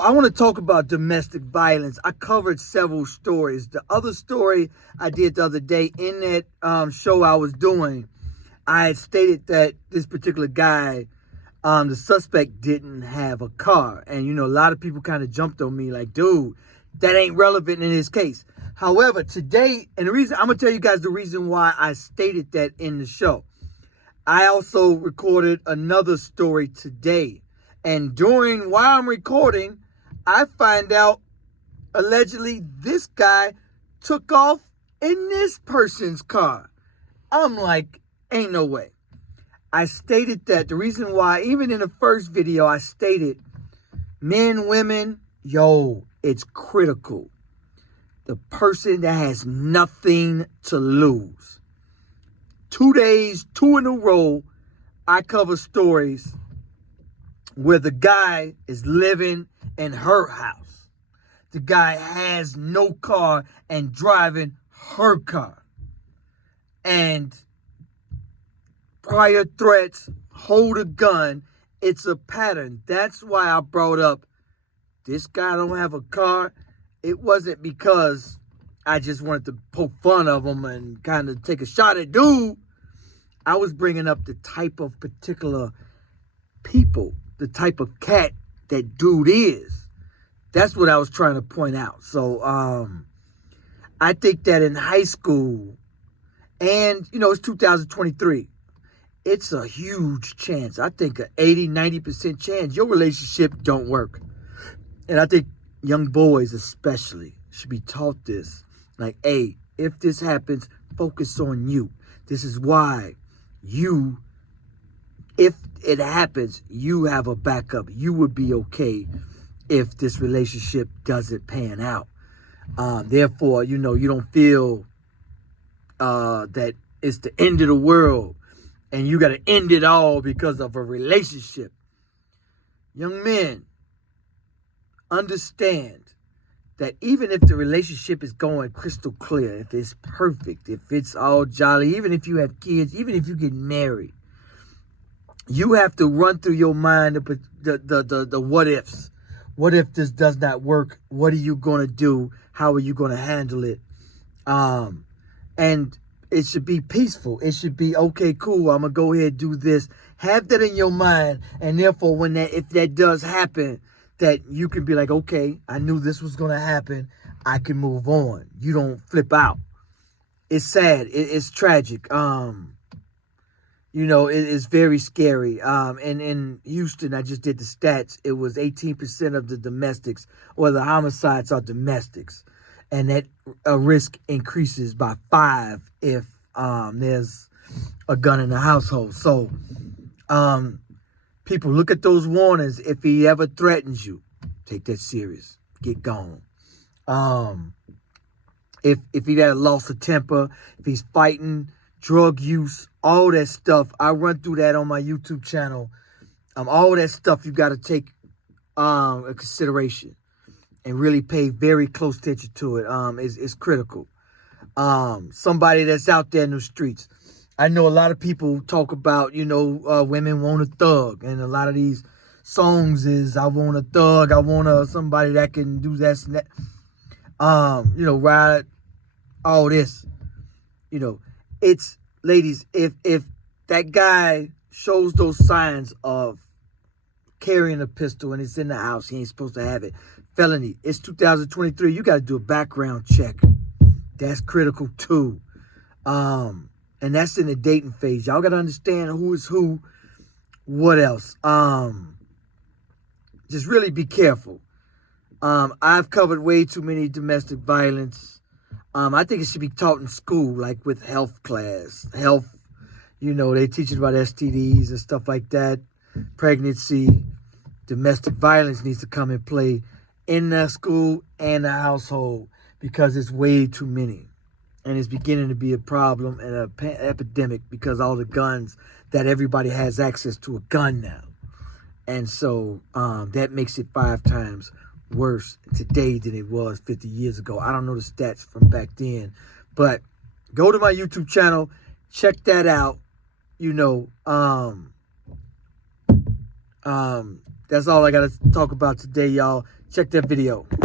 I want to talk about domestic violence. I covered several stories. The other story I did the other day in that show I was doing, I had stated that this particular guy, the suspect didn't have a car. And, a lot of people kind of jumped on me like, dude, that ain't relevant in his case. However, today, and the reason, I'm going to tell you guys the reason why I stated that in the show. I also recorded another story today. And while I'm recording, I find out allegedly this guy took off in this person's car. I'm like, ain't no way. I stated that the reason why, even in the first video, I stated men, women, it's critical. The person that has nothing to lose. 2 days, 2 in a row, I cover stories where the guy is living in her house. The guy has no car and driving her car. And prior threats, hold a gun, it's a pattern. That's why I brought up this guy don't have a car. It wasn't because I just wanted to poke fun of him and kind of take a shot at dude. I was bringing up the type of particular people, the type of cat that dude is. That's what I was trying to point out. So I think that in high school, and it's 2023, it's a huge chance. I think an 80-90% chance your relationship don't work. And I think young boys especially should be taught this. Like, hey, if this happens, focus on you. This is why if it happens, you have a backup. You would be okay if this relationship doesn't pan out. Therefore, you don't feel that it's the end of the world and you got to end it all because of a relationship. Young men, understand that even if the relationship is going crystal clear, if it's perfect, if it's all jolly, even if you have kids, even if you get married, you have to run through your mind the what ifs. What if this does not work? What are you going to do? How are you going to handle it? And it should be peaceful. It should be, okay, cool, I'm going to go ahead and do this. Have that in your mind. And therefore, if that does happen, that you can be like, okay, I knew this was going to happen. I can move on. You don't flip out. It's sad. It's tragic. It's very scary. And in Houston, I just did the stats. It was 18% of the domestics or the homicides are domestics. And that risk increases by 5 if there's a gun in the household. So, people, look at those warnings. If he ever threatens you, take that serious. Get gone. If he got a loss of temper, if he's fighting, drug use, all that stuff, I run through that on my YouTube channel. All that stuff you got to take a consideration and really pay very close attention to it. It's critical. Somebody that's out there in the streets. I know a lot of people talk about, women want a thug. And a lot of these songs is, I want a thug. I want somebody that can do this and that. Ride all this. It's, ladies, if that guy shows those signs of carrying a pistol and it's in the house, he ain't supposed to have it. Felony. It's 2023. You got to do a background check. That's critical too. And that's in the dating phase. Y'all got to understand who is who. What else? Just really be careful. I've covered way too many domestic violence. I think it should be taught in school, like with health class. Health, they teach you about STDs and stuff like that. Pregnancy, domestic violence needs to come and play in the school and the household because it's way too many. And it's beginning to be a problem and an epidemic because all the guns that everybody has access to a gun now. And so that makes it 5 times worse today than it was 50 years ago. I don't know the stats from back then, but go to my YouTube channel, check that out. That's all I got to talk about today, y'all. Check that video.